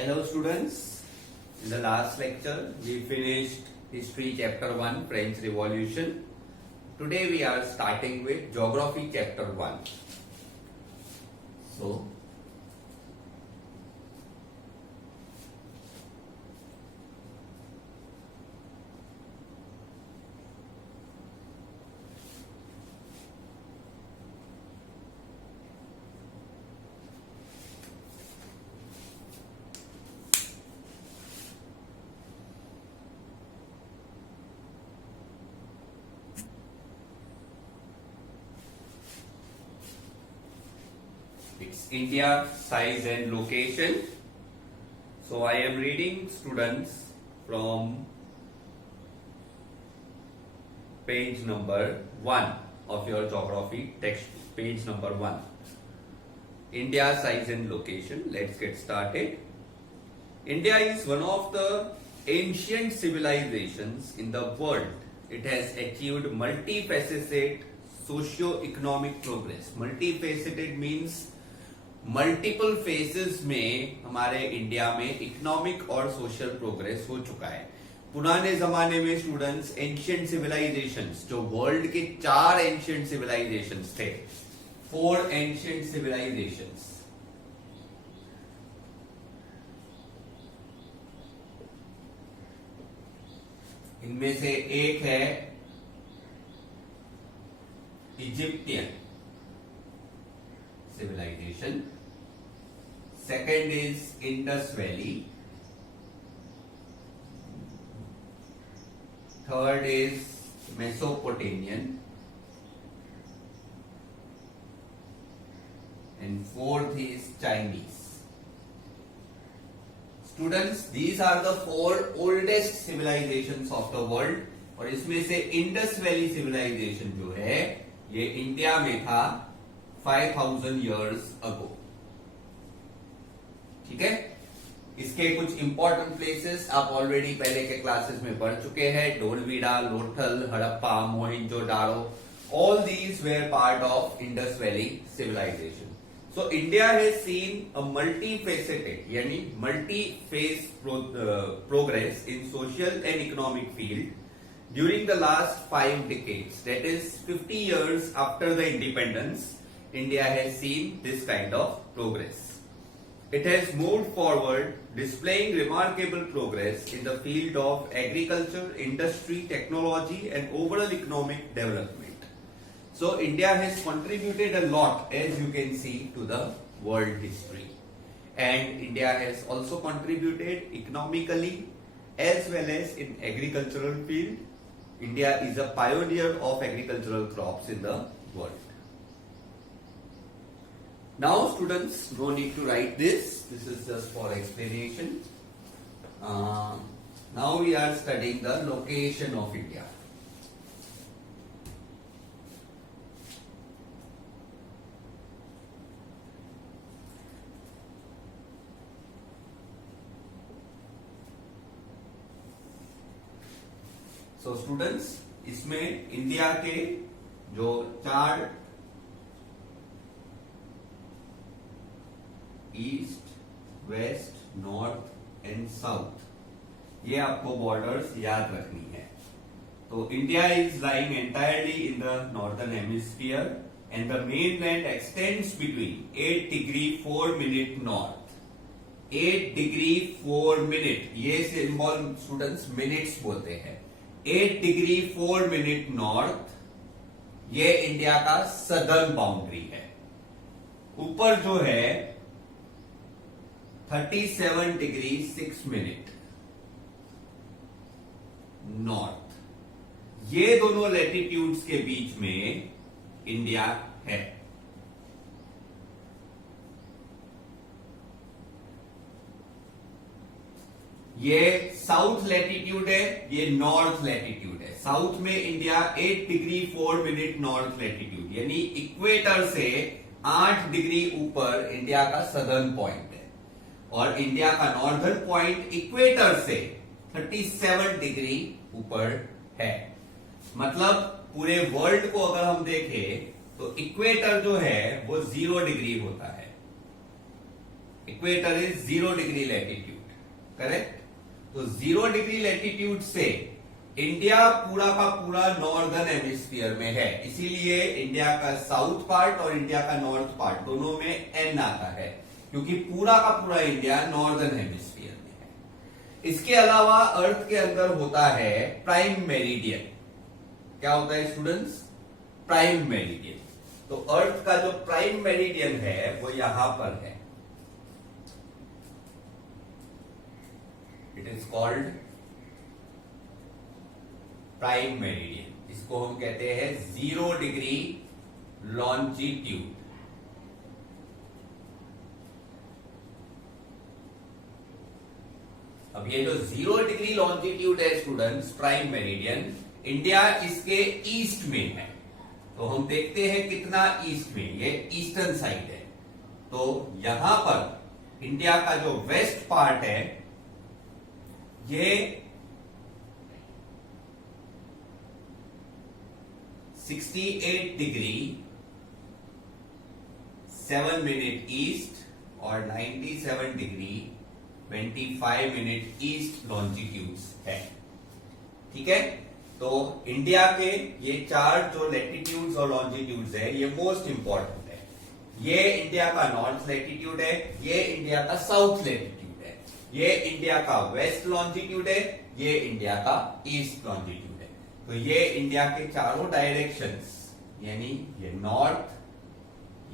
Hello students, in the last lecture we finished history chapter 1 French Revolution. Today we are starting with geography chapter 1. So it's India, size and location. So I am reading students from page number 1 of your geography textbook, page number 1. India, size and location. Let's get started. India is one of the ancient civilizations in the world. It has achieved multifaceted socio-economic progress. Multifaceted means multiple faces में हमारे India में economic और social progress हो चुका है. पुराने जमाने में स्टूडेंट्स एंशिएंट सिविलाइजेशंस, जो वर्ल्ड के 4 एंशिएंट सिविलाइजेशंस थे, 4 एंशिएंट सिविलाइजेशंस, इनमें से एक है Egyptian civilization. Second is Indus Valley. Third is Mesopotamian. And fourth is Chinese. Students, these are the 4 oldest civilizations of the world. और इसमें से इंडस वैली सिविलाइजेशन जो है ये इंडिया में था 5000 years ago. ठीक है. इसके कुछ इंपॉर्टेंट प्लेसेस आप ऑलरेडी पहले के क्लासेस में पढ़ चुके हैं. Dholavira, Lothal, Harappa, Mohenjodaro, all these were part of Indus valley civilization. So India has seen a multifaceted यानी multi phase progress in social and economic field during the last 5 decades. That is 50 years after the independence. India has seen this kind of progress. It has moved forward, displaying remarkable progress in the field of agriculture, industry, technology, and overall economic development. So, India has contributed a lot, as you can see, to the world history. And India has also contributed economically as well as in agricultural field. India is a pioneer of agricultural crops in the world. Now students, no need to write this. This is just for explanation. Now we are studying the location of India. So students, इसमें India के जो 4 east, west, north and south, ये आपको borders याद रखनी है. तो India is lying entirely in the northern hemisphere and the mainland extends between 8 degree 4 minute north. 8 degree 4 minute, ये सिंबल स्टूडेंट्स मिनट्स बोलते हैं. 8 डिग्री 4 मिनट नॉर्थ, ये इंडिया का सदर्न बाउंड्री है. ऊपर जो है 37 डिग्री 6 मिनट नॉर्थ. ये दोनों लैटिट्यूड्स के बीच में इंडिया है. ये साउथ लैटिट्यूड है, ये नॉर्थ लैटिट्यूड है. साउथ में India 8 degree 4 minute north latitude यानी इक्वेटर से 8 डिग्री ऊपर इंडिया का सदर्न पॉइंट है. और इंडिया का नॉर्दर्न पॉइंट इक्वेटर से 37 डिग्री ऊपर है. मतलब पूरे वर्ल्ड को अगर हम देखें तो इक्वेटर जो है वो 0 डिग्री होता है. Equator is 0 degree latitude, correct. तो 0 डिग्री लैटिट्यूड से इंडिया पूरा का पूरा नॉर्दर्न हेमिस्फीयर में है, इसीलिए इंडिया का साउथ पार्ट और इंडिया का नॉर्थ पार्ट दोनों में एन आता है, क्योंकि पूरा का पूरा इंडिया नॉर्दर्न हेमिस्फीयर में है। इसके अलावा अर्थ के अंदर होता है प्राइम मेरिडियन। क्या होता है स्टूडेंट्स? Prime meridian. तो अर्थ का जो प्राइम मेरिडियन है वो यहां पर है, it is called prime meridian. इसको हम कहते हैं 0 डिग्री लॉन्जिट्यूड। अब ये जो 0 डिग्री लॉन्जिट्यूड है स्टूडेंट्स, प्राइम मेरिडियन, इंडिया इसके ईस्ट में है। तो हम देखते हैं कितना ईस्ट में, ये ईस्टर्न साइड है। तो यहां पर इंडिया का जो वेस्ट पार्ट है ये 68 डिग्री 7 मिनट ईस्ट और 97 डिग्री 25 मिनट ईस्ट लॉन्जिट्यूड्स है, ठीक है। तो इंडिया के ये 4 जो लैटिट्यूड्स और लॉन्जिट्यूड्स है ये मोस्ट इंपॉर्टेंट है। ये इंडिया का नॉर्थ लैटिट्यूड है, ये इंडिया का साउथ लैटिट्यूड है, ये इंडिया का वेस्ट लॉन्जिट्यूड है, ये इंडिया का ईस्ट लॉन्जिट्यूड है। तो ये इंडिया के चारों डायरेक्शंस, यानी ये नॉर्थ,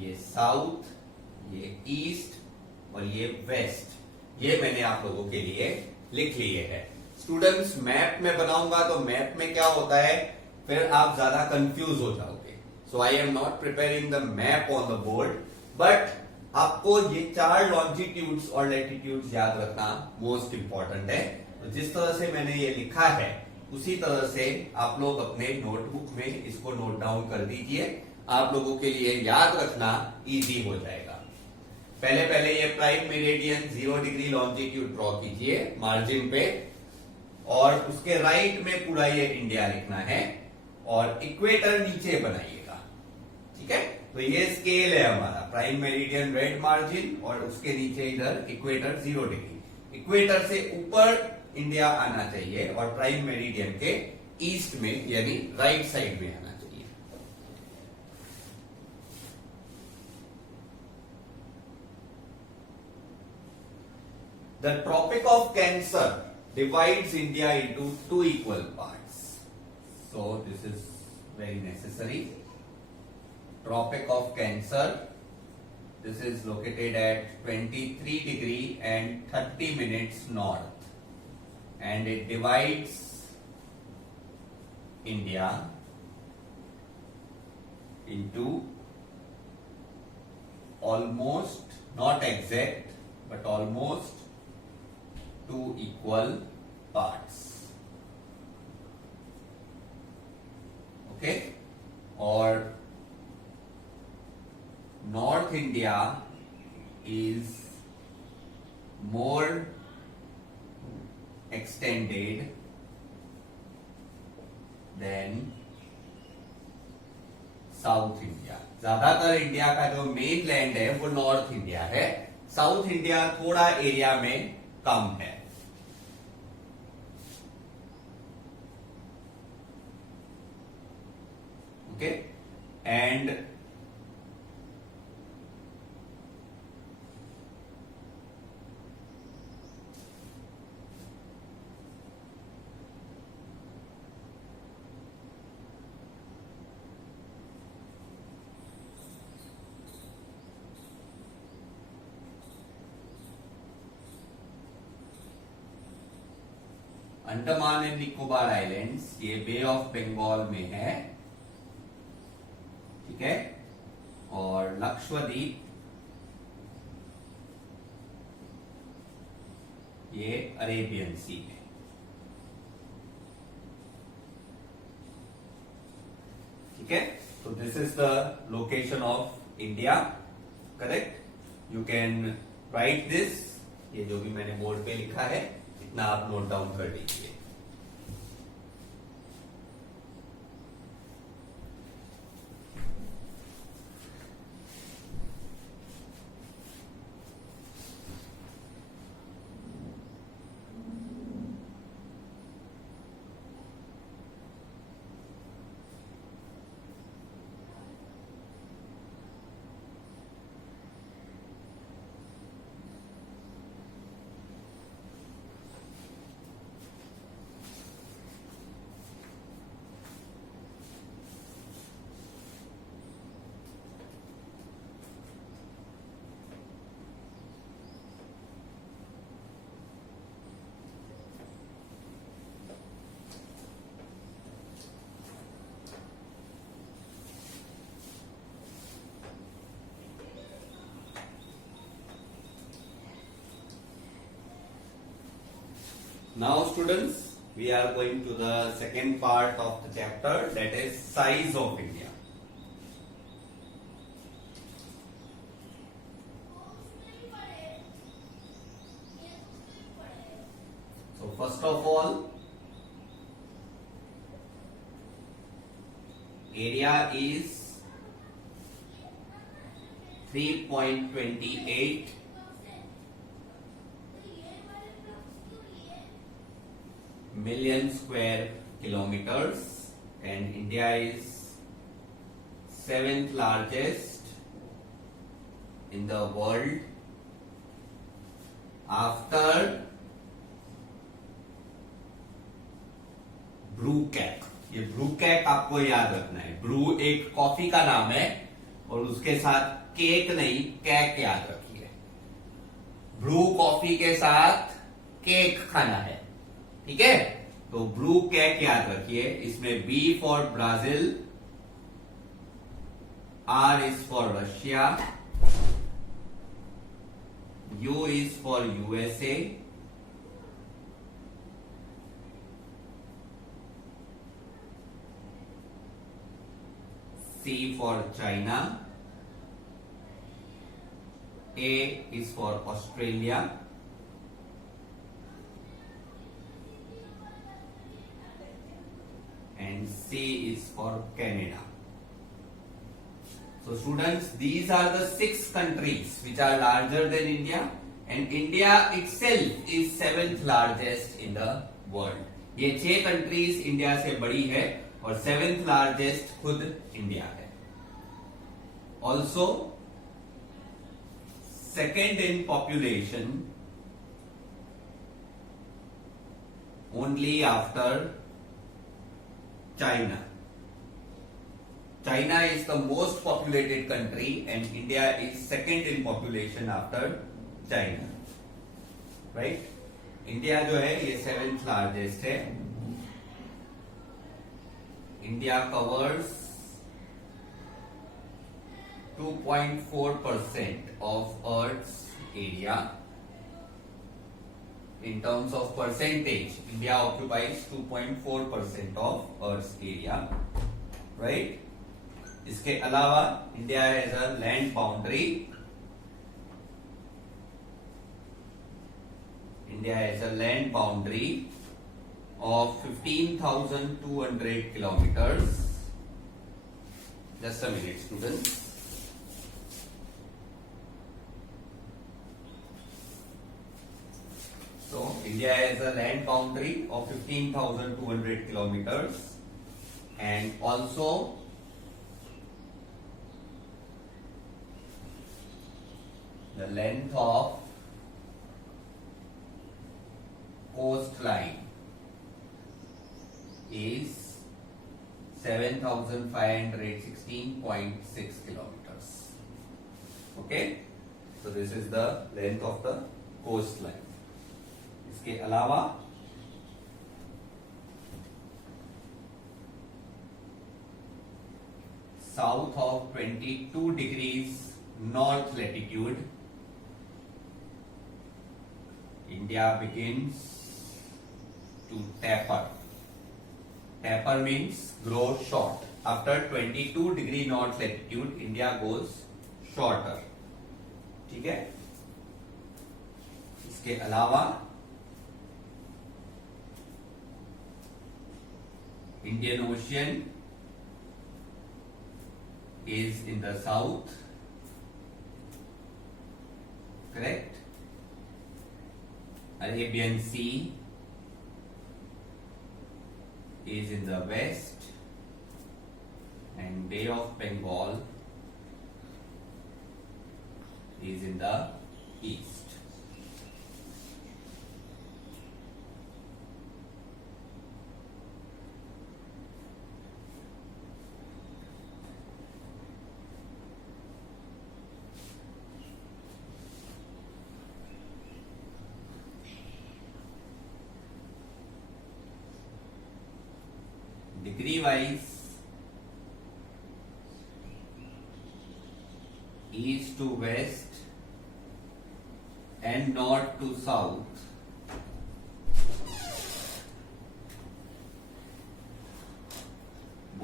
ये साउथ, ये ईस्ट और ये वेस्ट, ये मैंने आप लोगों के लिए लिख लिए हैं। स्टूडेंट्स मैप में बनाऊंगा तो मैप में क्या होता है, फिर आप ज्यादा कंफ्यूज हो जाओगे। So I am not preparing the map on the board, but आपको ये 4 लॉन्जिट्यूड्स और लैटिट्यूड्स याद रखना मोस्ट इंपॉर्टेंट है। तो जिस तरह से मैंने ये लिखा है उसी तरह से आप लोग अपने नोटबुक में इसको नोट डाउन कर दीजिए, आप लोगों के लिए याद रखना इजी हो जाएगा। पहले ये prime meridian 0 degree longitude draw कीजिए मार्जिन पे, और उसके राइट में पूरा ये इंडिया लिखना है और इक्वेटर नीचे बनाइएगा, ठीक है। तो ये स्केल है हमारा, प्राइम मेरिडियन रेड मार्जिन और उसके नीचे इधर इक्वेटर 0 डिग्री। इक्वेटर से ऊपर इंडिया आना चाहिए और प्राइम मेरिडियन के ईस्ट में यानी राइट साइड में आना चाहिए। The tropic of cancer divides India into 2 equal parts. So this is very necessary. Tropic of Cancer, this is located at 23 degree and 30 minutes north, and it divides India into almost, not exact, but almost 2 equal parts, okay। और North India is more extended than South India। ज्यादातर India का जो main land है वो north India है, south India थोड़ा area में कम है। Okay, and Andaman and Nicobar islands ये बे ऑफ बंगाल में है, ठीक है। और लक्षद्वीप ये अरेबियन सी में, ठीक है। तो this is the location of India, correct. You can write this, ये जो भी मैंने बोर्ड पे लिखा है इतना आप नोट डाउन कर लीजिए। Now students, we are going to the second part of the chapter, that is size of India. So first of all, area is 3.28 million square kilometers, and India is seventh largest in the world after ब्रू कैक. ये ब्रू कैक आपको याद रखना है. Bru एक coffee का नाम है और उसके साथ केक नहीं, कैक याद रखिए. ब्रू कॉफी के साथ केक खाना है, ठीक है. तो ब्रू कैक याद रखिए. इसमें B for Brazil, R is for Russia, U is for USA, C for China, A is for Australia, and C is for Canada. So students, these are the 6 countries which are larger than India, and India itself is 7th largest in the world. ये 6 countries India से बड़ी है और 7th largest खुद India है. Also second in population only after China. China is the most populated country and India is second in population after China. Right? India जो है ये 7th largest है. India covers 2.4% of Earth's area. In terms of percentage, India occupies 2.4% of Earth's area. Right? इसके अलावा India has a land boundary. India has a land boundary of 15,200 kilometers. Just a minute, students. So India has a land boundary of 15,200 kilometers, and also the length of coastline is 7,516.6 kilometers. Okay, so this is the length of the coastline. इसके अलावा south of 22 degrees north latitude, India begins to taper. Taper means grow short. After 22 degree north latitude, India goes shorter. ठीक है. इसके अलावा Indian Ocean is in the south, correct? Arabian Sea is in the west, and Bay of Bengal is in the east. Degree wise, east to west and north to south,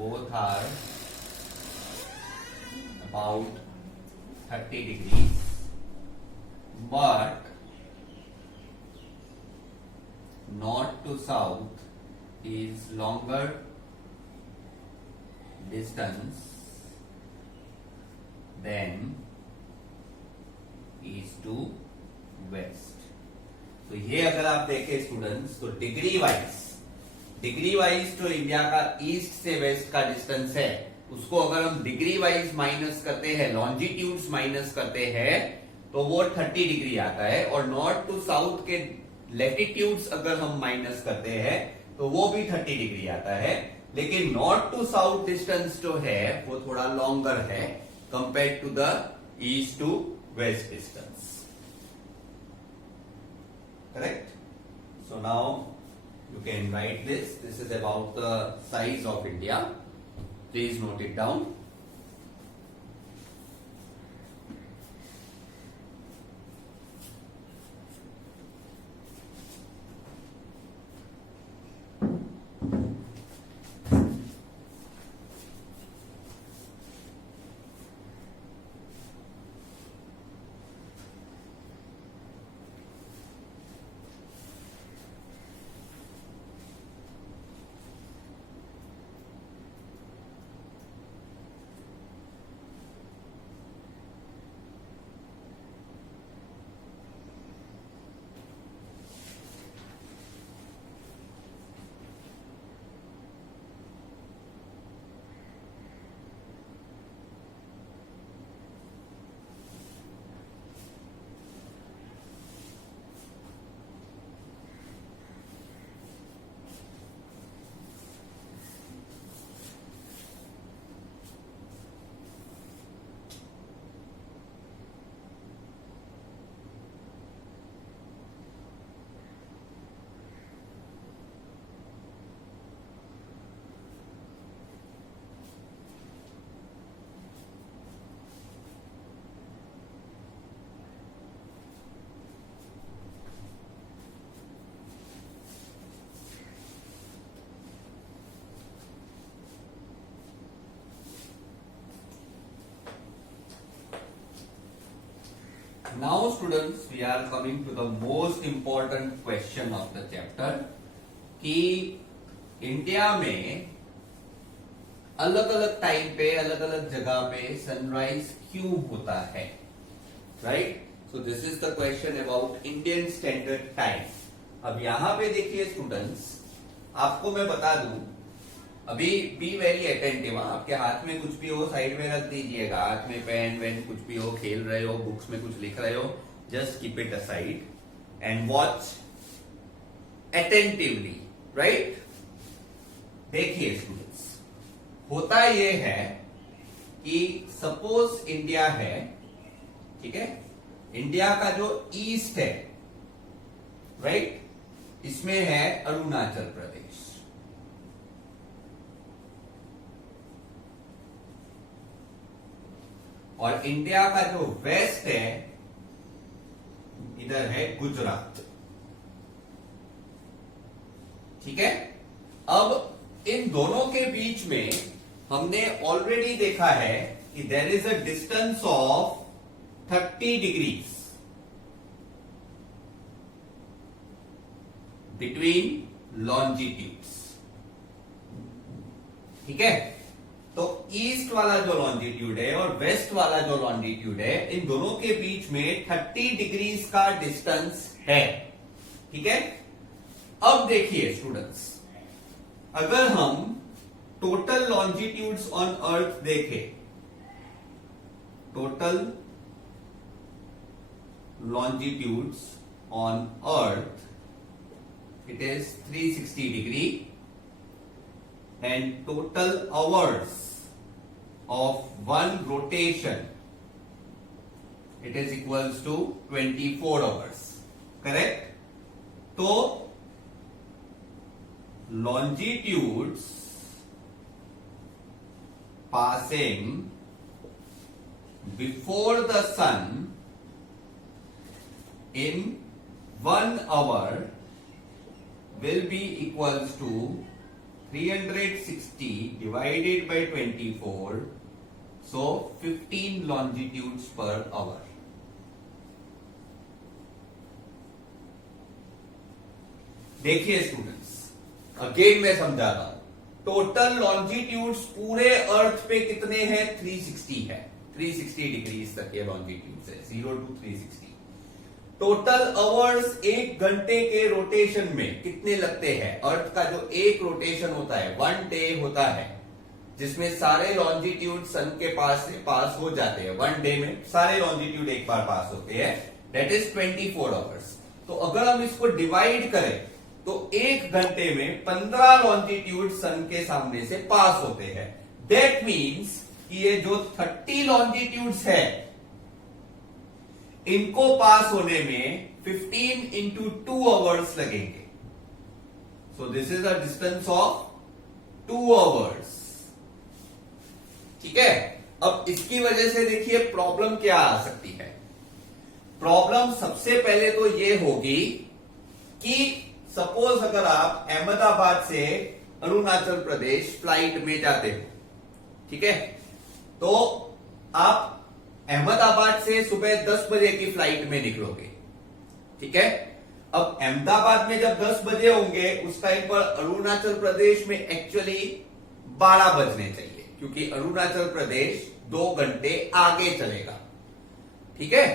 both are about 30 degrees, but north to south is longer distance than east to west. तो ये अगर आप देखें students, तो degree wise तो India का east से waste का डिस्टेंस है, उसको अगर हम डिग्री वाइज माइनस करते हैं, लॉन्जिट्यूड्स माइनस करते हैं, तो वो 30 डिग्री आता है। और नॉर्थ टू साउथ के लैटिट्यूड्स अगर हम माइनस करते हैं तो वो भी 30 डिग्री आता है। लेकिन नॉर्थ टू साउथ डिस्टेंस जो है वो थोड़ा लॉन्गर है compare to the east to west distance. Correct? So now you can write this. This is about the size of India. Please note it down. Now students, we are coming to the most important question of the chapter कि India में अलग अलग time पे अलग अलग जगह पे sunrise क्यों होता है, right? So this is the question about Indian standard time. अब यहां पे देखिए स्टूडेंट्स, आपको मैं बता दूं, अभी बी वेरी अटेंटिव, आपके हाथ में कुछ भी हो साइड में रख दीजिएगा, हाथ में पेन वेन कुछ भी हो, खेल रहे हो, बुक्स में कुछ लिख रहे हो, just keep it aside and watch attentively, right? देखिए स्टूडेंट्स, होता ये है कि सपोज इंडिया है, ठीक है, इंडिया का जो ईस्ट है, राइट, इसमें है अरुणाचल प्रदेश, और इंडिया का जो वेस्ट है इधर है गुजरात, ठीक है। अब इन दोनों के बीच में हमने ऑलरेडी देखा है कि there is a distance of 30 degrees between longitudes, ठीक है। तो ईस्ट वाला जो लॉन्जिट्यूड है और वेस्ट वाला जो लॉन्जिट्यूड है, इन दोनों के बीच में 30 डिग्रीज का डिस्टेंस है, ठीक है। अब देखिए स्टूडेंट्स, अगर हम टोटल लॉन्जिट्यूड्स ऑन अर्थ देखें, total longitudes on earth, it is 360 degree, and total hours of one rotation, it is equals to 24 hours, correct? तो longitudes passing before the sun in 1 hour will be equals to 360 divided by 24, so 15 longitudes per hour. देखिए students, again मैं समझा रहा हूं, total longitudes पूरे अर्थ पे कितने हैं? 360 है, 360 डिग्रीज तक ये लॉन्जिट्यूड्स है, 0 to 360। टोटल आवर्स एक घंटे के रोटेशन में कितने लगते हैं? अर्थ का जो एक रोटेशन होता है, 1 डे होता है, जिसमें सारे लॉन्जिट्यूड सन के पास से पास हो जाते हैं। 1 डे में सारे लॉन्जिट्यूड एक बार पास होते हैं, दैट इज 24 आवर्स। तो अगर हम इसको डिवाइड करें तो एक घंटे में 15 लॉन्जिट्यूड सन के सामने से पास होते हैं। दैट मीन्स कि ये जो 30 लॉन्जिट्यूड्स है, इनको पास होने में 15 into 2 आवर्स लगेंगे। सो this is a distance of 2 hours. ठीक है, अब इसकी वजह से देखिए प्रॉब्लम क्या आ सकती है। प्रॉब्लम सबसे पहले तो ये होगी कि सपोज अगर आप अहमदाबाद से अरुणाचल प्रदेश फ्लाइट में जाते हो, ठीक है, तो आप अहमदाबाद से सुबह 10 बजे की फ्लाइट में निकलोगे, ठीक है। अब अहमदाबाद में जब 10 बजे होंगे, उस टाइम पर अरुणाचल प्रदेश में एक्चुअली 12 बजने चाहिए, क्योंकि अरुणाचल प्रदेश 2 घंटे आगे चलेगा, ठीक है।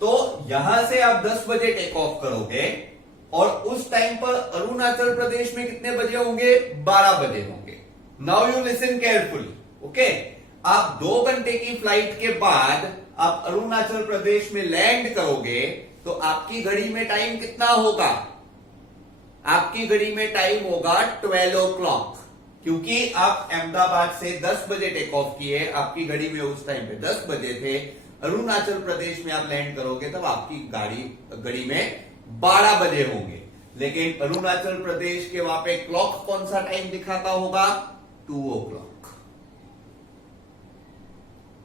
तो यहां से आप 10 बजे टेक ऑफ करोगे और उस टाइम पर अरुणाचल प्रदेश में कितने बजे होंगे? 12 बजे होंगे। Now you listen carefully, okay. आप 2 घंटे की फ्लाइट के बाद आप अरुणाचल प्रदेश में लैंड करोगे, तो आपकी घड़ी में टाइम कितना होगा? आपकी घड़ी में टाइम होगा 12 o'clock, क्योंकि आप अहमदाबाद से 10 बजे टेक ऑफ किए, आपकी घड़ी में उस टाइम पे 10 बजे थे। अरुणाचल प्रदेश में आप लैंड करोगे तब आपकी घड़ी में 12 बजे होंगे, लेकिन अरुणाचल प्रदेश के वहां पे क्लॉक कौन सा टाइम दिखाता होगा? 2 o'clock,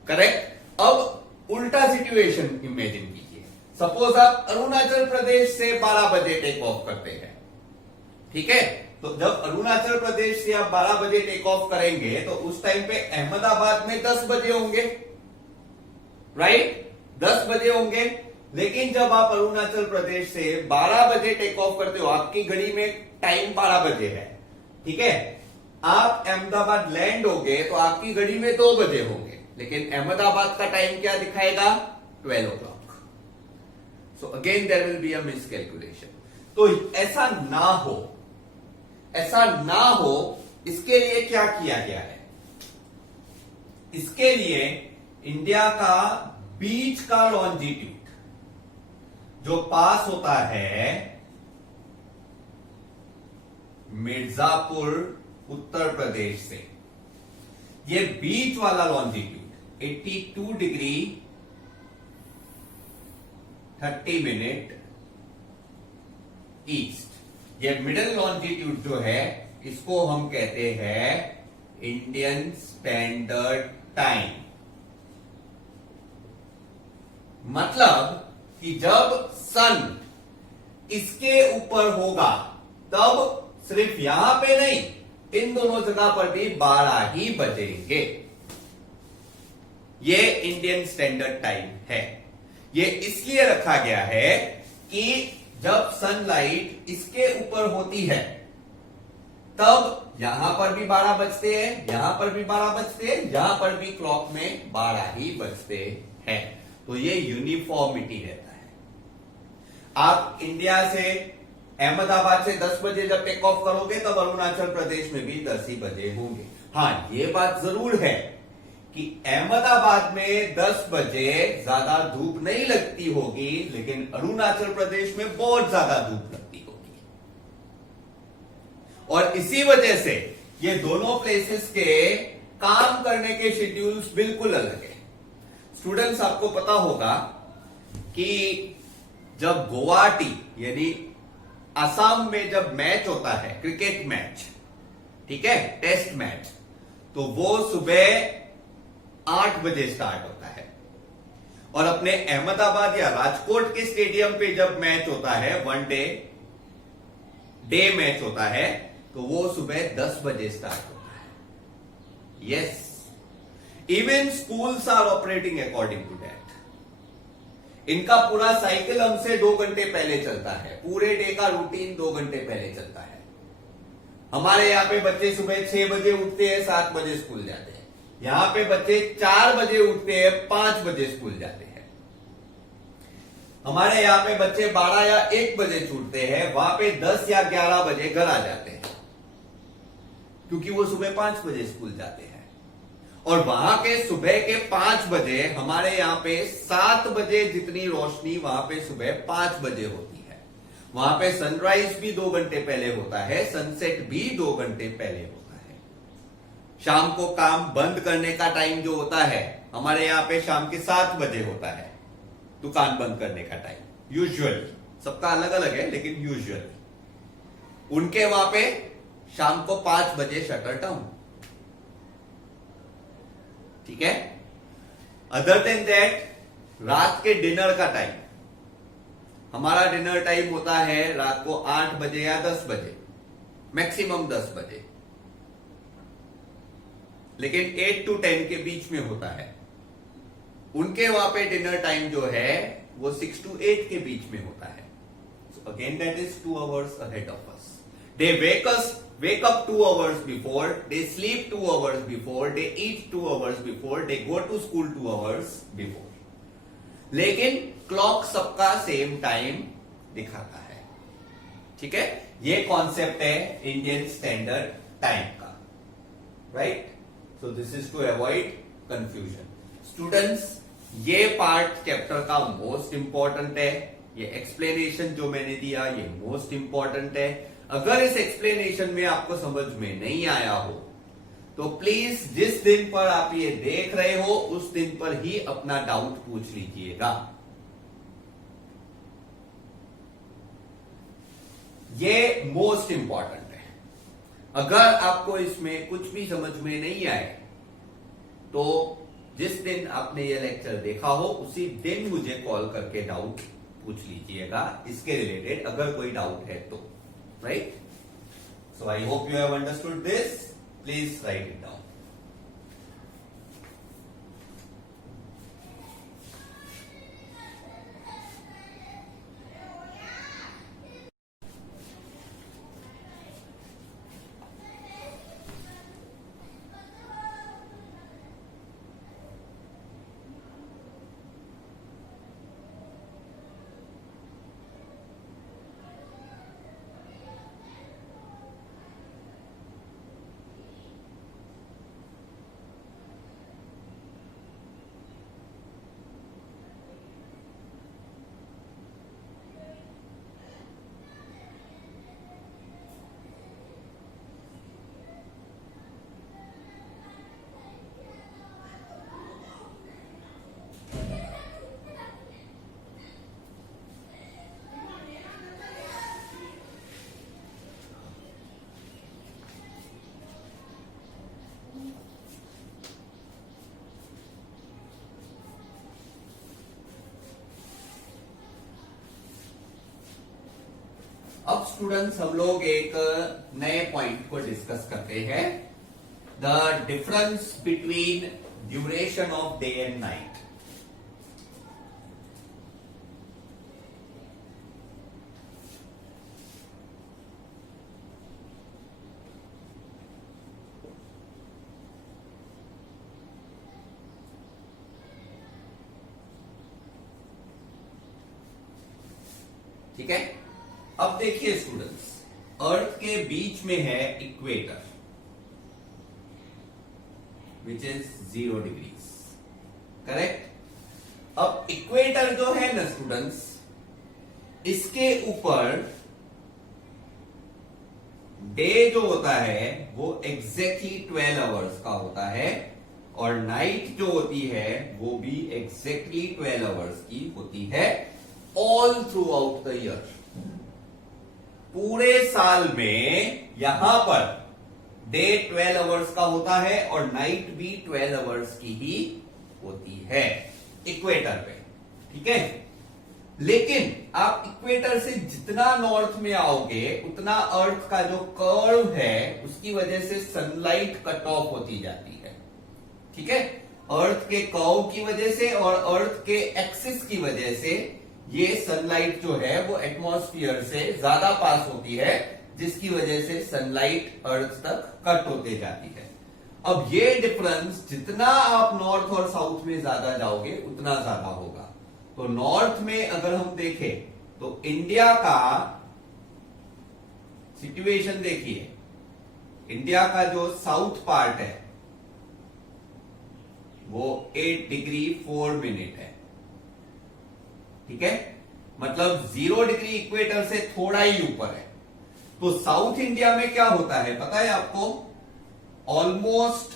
करेक्ट। अब उल्टा सिचुएशन इमेजिन कीजिए। सपोज आप अरुणाचल प्रदेश से 12 बजे टेक ऑफ करते हैं, ठीक है। तो जब अरुणाचल प्रदेश से आप 12 बजे टेक ऑफ करेंगे तो उस टाइम पे अहमदाबाद में 10 बजे होंगे, राइट, 10 बजे होंगे। लेकिन जब आप अरुणाचल प्रदेश से 12 बजे टेक ऑफ करते हो, आपकी घड़ी में टाइम 12 बजे है, ठीक है। आप अहमदाबाद लैंड होगे तो आपकी घड़ी में 2 बजे होंगे, लेकिन अहमदाबाद का टाइम क्या दिखाएगा? 12 o'clock। So again there will be a miscalculation. तो ऐसा ना हो, इसके लिए क्या किया गया है? इसके लिए इंडिया का बीच का लॉन्जिट्यूड जो पास होता है मिर्जापुर उत्तर प्रदेश से, ये बीच वाला लॉन्जिट्यूड 82 डिग्री 30 मिनट ईस्ट, ये मिडिल लॉन्जिट्यूड जो है, इसको हम कहते हैं इंडियन स्टैंडर्ड टाइम। मतलब कि जब सन इसके ऊपर होगा तब सिर्फ यहां पे नहीं, इन दोनों जगह पर भी 12 ही बजेंगे। ये इंडियन स्टैंडर्ड टाइम है। ये इसलिए रखा गया है कि जब सनलाइट इसके ऊपर होती है तब यहां पर भी 12 बजते हैं, यहां पर भी 12 बजते हैं, यहां पर भी क्लॉक में 12 ही बजते हैं। तो ये यूनिफॉर्मिटी रहता है। आप इंडिया से अहमदाबाद से 10 बजे जब टेक ऑफ करोगे तब अरुणाचल प्रदेश में भी 10 ही बजे होंगे। हाँ, ये बात जरूर है कि अहमदाबाद में 10 बजे ज्यादा धूप नहीं लगती होगी, लेकिन अरुणाचल प्रदेश में बहुत ज्यादा धूप लगती होगी। और इसी वजह से ये दोनों प्लेसेस के काम करने के शेड्यूल्स बिल्कुल अलग है। स्टूडेंट्स, आपको पता होगा कि जब गुवाहाटी यानी असम में जब मैच होता है, क्रिकेट मैच, ठीक है, टेस्ट मैच, तो वो सुबह 8 बजे स्टार्ट होता है। और अपने अहमदाबाद या राजकोट के स्टेडियम पे जब मैच होता है, 1 डे मैच होता है, तो वो सुबह 10 बजे स्टार्ट होता है। Yes, even schools are operating according to that. इनका पूरा साइकिल हमसे 2 घंटे पहले चलता है, पूरे डे का रूटीन 2 घंटे पहले चलता है। हमारे यहाँ पे बच्चे सुबह 6 बजे उठते हैं, 7 बजे स्कूल जाते हैं। यहाँ पे बच्चे 4 बजे उठते हैं, 5 बजे स्कूल जाते हैं। हमारे यहाँ पे बच्चे 12 या 1 बजे छूटते हैं, वहां पे 10 या 11 बजे घर आ जाते हैं, क्योंकि वो सुबह 5 बजे स्कूल जाते हैं। और वहां के सुबह के 5 बजे हमारे यहाँ पे 7 बजे जितनी रोशनी वहां पे सुबह 5 बजे होती है। वहां पे सनराइज भी 2 घंटे पहले होता है, सनसेट भी 2 घंटे पहले होता है। शाम को काम बंद करने का टाइम जो होता है हमारे यहाँ पे शाम के 7 बजे होता है, दुकान बंद करने का टाइम यूजुअली, सबका अलग अलग है लेकिन यूजुअली। उनके वहां पे शाम को 5 बजे शटर डाउन। ठीक है। अदर देन दैट रात के डिनर का टाइम, हमारा डिनर टाइम होता है रात को 8 बजे या 10 बजे, मैक्सिमम 10 बजे, लेकिन 8 to 10 के बीच में होता है। उनके वहां पे डिनर टाइम जो है वो 6 to 8 के बीच में होता है। So again that is 2 hours ahead of us. They wake up 2 hours before, they sleep 2 hours before, they eat 2 hours before, they go to school 2 hours before. लेकिन क्लॉक सबका same time दिखाता है। ठीक है, ये कॉन्सेप्ट है Indian standard time का, right? So this is to avoid confusion. Students, ये पार्ट चैप्टर का मोस्ट इंपॉर्टेंट है। ये एक्सप्लेनेशन जो मैंने दिया ये मोस्ट इंपॉर्टेंट है। अगर इस एक्सप्लेनेशन में आपको समझ में नहीं आया हो तो प्लीज जिस दिन पर आप ये देख रहे हो उस दिन पर ही अपना डाउट पूछ लीजिएगा। ये मोस्ट इंपॉर्टेंट है। अगर आपको इसमें कुछ भी समझ में नहीं आए तो जिस दिन आपने ये लेक्चर देखा हो उसी दिन मुझे कॉल करके डाउट पूछ लीजिएगा इसके रिलेटेड, अगर कोई डाउट है तो, right? So I hope you have understood this. Please right it down. अब स्टूडेंट्स हम लोग एक नए पॉइंट को डिस्कस करते हैं, the difference between duration of day and night. ठीक है, अब देखिए स्टूडेंट्स, अर्थ के बीच में है equator which is 0 degrees, correct? अब इक्वेटर जो है ना स्टूडेंट्स, इसके ऊपर डे जो होता है वो एग्जैक्टली 12 आवर्स का होता है और नाइट जो होती है वो भी एग्जैक्टली 12 आवर्स की होती है, all throughout the year. पूरे साल में यहां पर डे 12 आवर्स का होता है और नाइट भी 12 आवर्स की ही होती है इक्वेटर पे। ठीक है, लेकिन आप इक्वेटर से जितना नॉर्थ में आओगे उतना अर्थ का जो कर्व है उसकी वजह से सनलाइट कट ऑफ होती जाती है। ठीक है, अर्थ के कर्व की वजह से और अर्थ के एक्सिस की वजह से ये सनलाइट जो है वो एटमॉस्फेयर से ज्यादा पास होती है, जिसकी वजह से सनलाइट अर्थ तक कट होते जाती है। अब ये डिफरेंस जितना आप नॉर्थ और साउथ में ज्यादा जाओगे उतना ज्यादा होगा। तो नॉर्थ में अगर हम देखें तो इंडिया का सिचुएशन देखिए, इंडिया का जो साउथ पार्ट है वो 8 डिग्री 4 मिनट है। ठीक है, मतलब 0 डिग्री इक्वेटर से थोड़ा ही ऊपर है। तो साउथ इंडिया में क्या होता है पता है आपको? Almost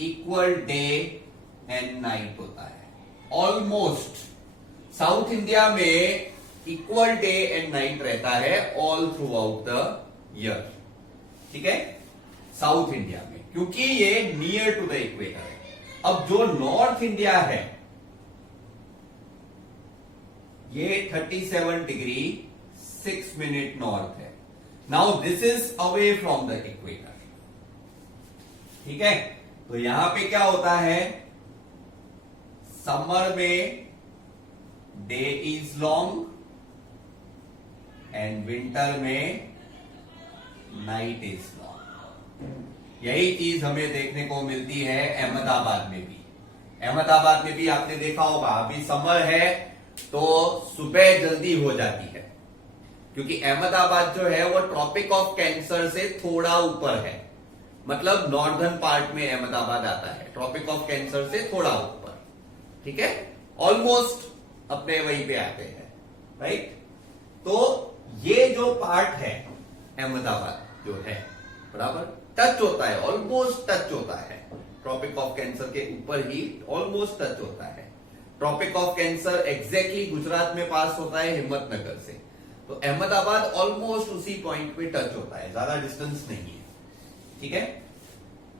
equal day and night होता है। ऑलमोस्ट साउथ इंडिया में इक्वल डे एंड नाइट रहता है all throughout the year. ठीक है, साउथ इंडिया में, क्योंकि ये नियर टू द इक्वेटर है। अब जो नॉर्थ इंडिया है ये 37 डिग्री 6 मिनट नॉर्थ है। Now this is away from the equator. ठीक है, तो यहां पे क्या होता है, समर में day is long and winter में नाइट इज लॉन्ग। यही चीज हमें देखने को मिलती है अहमदाबाद में भी। अहमदाबाद में भी आपने देखा होगा, अभी समर है तो सुबह जल्दी हो जाती है, क्योंकि अहमदाबाद जो है वो ट्रॉपिक ऑफ कैंसर से थोड़ा ऊपर है। मतलब नॉर्दर्न पार्ट में अहमदाबाद आता है, ट्रॉपिक ऑफ कैंसर से थोड़ा ऊपर। ठीक है, ऑलमोस्ट अपने वहीं पे आते हैं, राइट। तो ये जो पार्ट है अहमदाबाद जो है बराबर टच होता है, ऑलमोस्ट टच होता है ट्रॉपिक ऑफ कैंसर के ऊपर ही, ऑलमोस्ट टच होता है। Tropic of cancer exactly Gujarat में पास होता है हिम्मतनगर से, तो अहमदाबाद ऑलमोस्ट उसी पॉइंट पे टच होता है, ज्यादा डिस्टेंस नहीं है। ठीक है,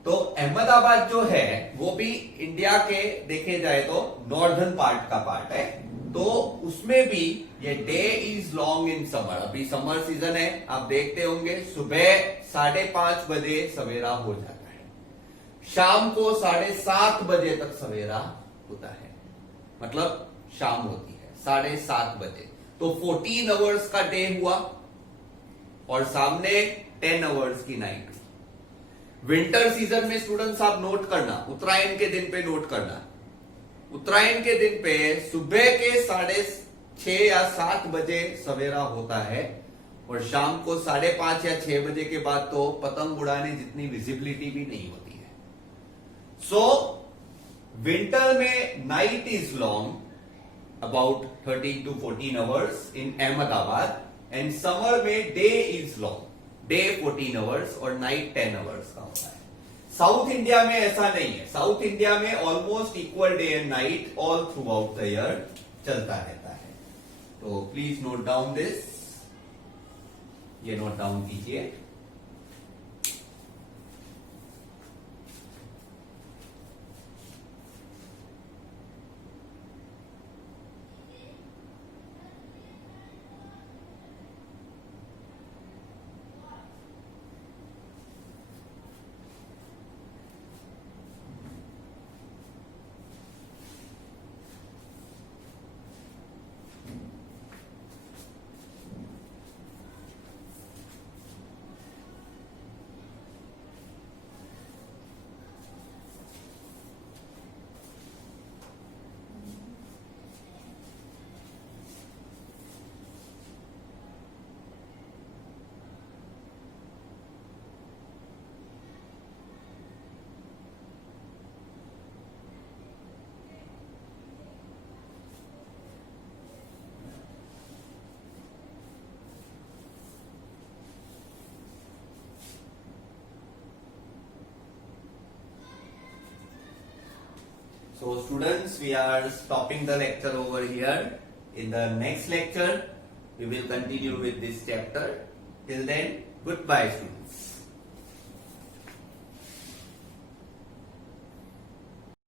तो अहमदाबाद जो है वो भी इंडिया के देखे जाए तो नॉर्दर्न पार्ट का पार्ट है, तो उसमें भी ये day is long in summer. अभी समर सीजन है, आप देखते होंगे सुबह 5:30 बजे सवेरा हो जाता है, शाम को 7:30 बजे तक सवेरा होता है, मतलब शाम होती है 7:30 बजे। तो 14 आवर्स का डे हुआ और सामने 10 आवर्स की नाइट हुई। विंटर सीजन में स्टूडेंट्स आप नोट करना, उत्तरायण के दिन पे नोट करना, उत्तरायण के दिन पे सुबह के 6:30 या 7 बजे सवेरा होता है और शाम को 5:30 या 6 बजे के बाद तो पतंग उड़ाने जितनी विजिबिलिटी भी नहीं होती है। सो विंटर में night is long about 13 to 14 hours in Ahmedabad, and summer में day is long, day 14 hours और नाइट 10 आवर्स का होता है। साउथ इंडिया में ऐसा नहीं है, साउथ इंडिया में almost equal day and night all throughout the year चलता रहता है। तो प्लीज नोट डाउन दिस, ये नोट डाउन कीजिए। So students, we are stopping the lecture over here. In the next lecture, we will continue with this chapter. Till then, goodbye students.